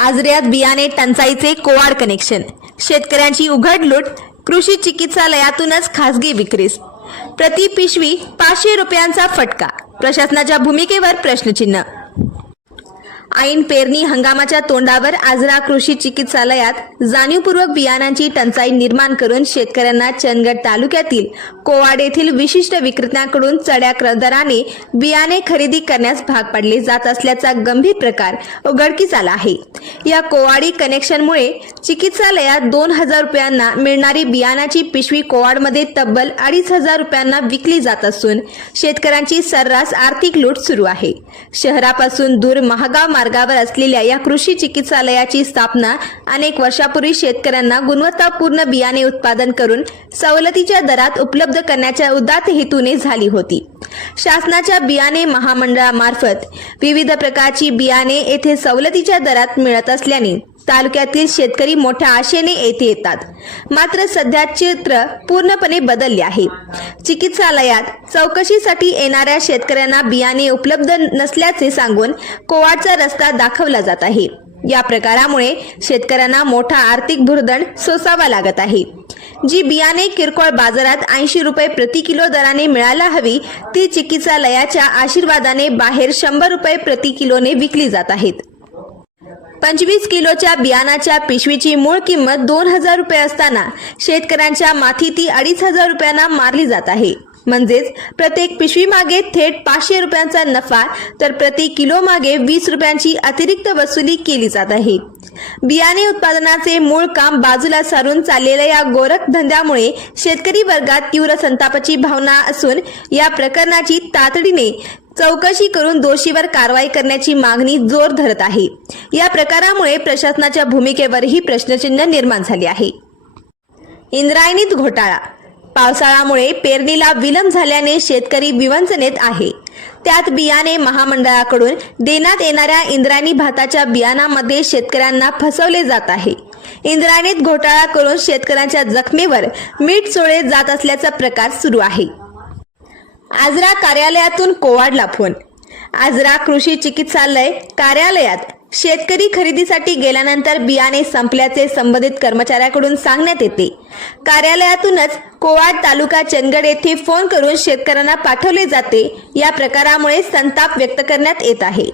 आजऱ्यात बियाणे टंचाईचे कोवाड कनेक्शन. शेतकऱ्यांची उघडलूट कृषी चिकित्सालयातूनच खासगी विक्रीस. प्रति पिशवी पाचशे रुपयांचा फटका. प्रशासनाच्या भूमिकेवर प्रश्नचिन्ह. ऐन पेरणी हंगामाच्या तोंडावर आजरा कृषी चिकित्सालयात जाणीवपूर्वक बियाणांची टंचाई निर्माण करून शेतकऱ्यांना चंदगड तालुक्यातील कोवाड येथील विशिष्ट विक्रेत्यांकडून चढ्या दराने बियाणे खरेदी करण्यास भाग पाडले जात असल्याचा गंभीर प्रकार उघडकीस आला आहे. या कोवाडी कनेक्शनमुळे चिकित्सालयात दोन हजार रुपयांना मिळणारी बियाणाची पिशवी कोवाडमध्ये तब्बल अडीच हजार रुपयांना विकली जात असून शेतकऱ्यांची सर्रास आर्थिक लूट सुरू आहे. शहरापासून दूर महागाव मार्गावर असलेल्या या कृषी चिकित्सालयाची स्थापना अनेक वर्षापूर्वी शेतकऱ्यांना गुणवत्तापूर्ण बियाणे उत्पादन करून सवलतीच्या दरात उपलब्ध करण्याच्या उदात्त हेतूने झाली होती. शासनाच्या बियाणे महामंडळामार्फत विविध प्रकारची बियाणे येथे सवलतीच्या दरात मिळत असल्याने तालुक्यातील शेतकरी मोठ्या आशेने येथे येतात. मात्र सध्या चित्र पूर्णपणे बदलले आहे. चिकित्सालयात चौकशीसाठी येणाऱ्या शेतकऱ्यांना बियाणे उपलब्ध नसल्याचे सांगून कोवाडचा रस्ता दाखवला जात आहे. या प्रकारामुळे शेतकऱ्यांना मोठा आर्थिक भुर्दण सोसावा लागत आहे. जी बियाणे किरकोळ बाजारात ऐंशी रुपये प्रति किलो दराने मिळायला हवी ती चिकित्सालयाच्या आशीर्वादाने बाहेर शंभर रुपये प्रति किलोने विकली जात आहेत. पंचवीस किलोच्या बियाणाच्या पिशवीची मूळ किंमत दोन हजार रुपये असताना शेतकऱ्यांच्या माथी ती अडीच हजार रुपयांना मारली जात आहे. म्हणजेच प्रत्येक पिशवी मागे थेट पाचशे रुपयांचा नफा तर प्रति किलो मागे वीस रुपयांची अतिरिक्त वसुली केली जात आहे. बियाणे उत्पादनाचे मूळ काम बाजूला सारून चाललेल्या या गोरख धंद्यामुळे शेतकरी वर्गात तीव्र संतापाची भावना असून या प्रकरणाची तातडीने चौकशी करून दोषीवर कारवाई करण्याची मागणी जोर धरत आहे. या प्रकारामुळे प्रशासनाच्या भूमिकेवरही प्रश्नचिन्ह निर्माण झाले आहे. इंद्रायणीत घोटाळा. पावसाळ्यामुळे पेरणीला विलंब झाल्याने शेतकरी विवंचनेत आहे. त्यात बियाणे महामंडळाकडून देण्यात येणाऱ्या इंद्रायणी भाताच्या बियाणामध्ये शेतकऱ्यांना फसवले जात आहे. इंद्रायणीत घोटाळा करून शेतकऱ्यांच्या जखमेवर मीठ चोळे जात असल्याचा प्रकार सुरू आहे. आजरा कार्यालयातून कोवाडला फोन. आजरा कृषी चिकित्सालय कार्यालयात शेतकरी खरेदीसाठी गेल्यानंतर बियाणे संपल्याचे संबंधित कर्मचाऱ्याकडून सांगण्यात येते. कार्यालयातूनच कोवाड तालुका चंदगड येथे फोन करून शेतकऱ्यांना पाठवले जाते. या प्रकारामुळे संताप व्यक्त करण्यात येत आहे.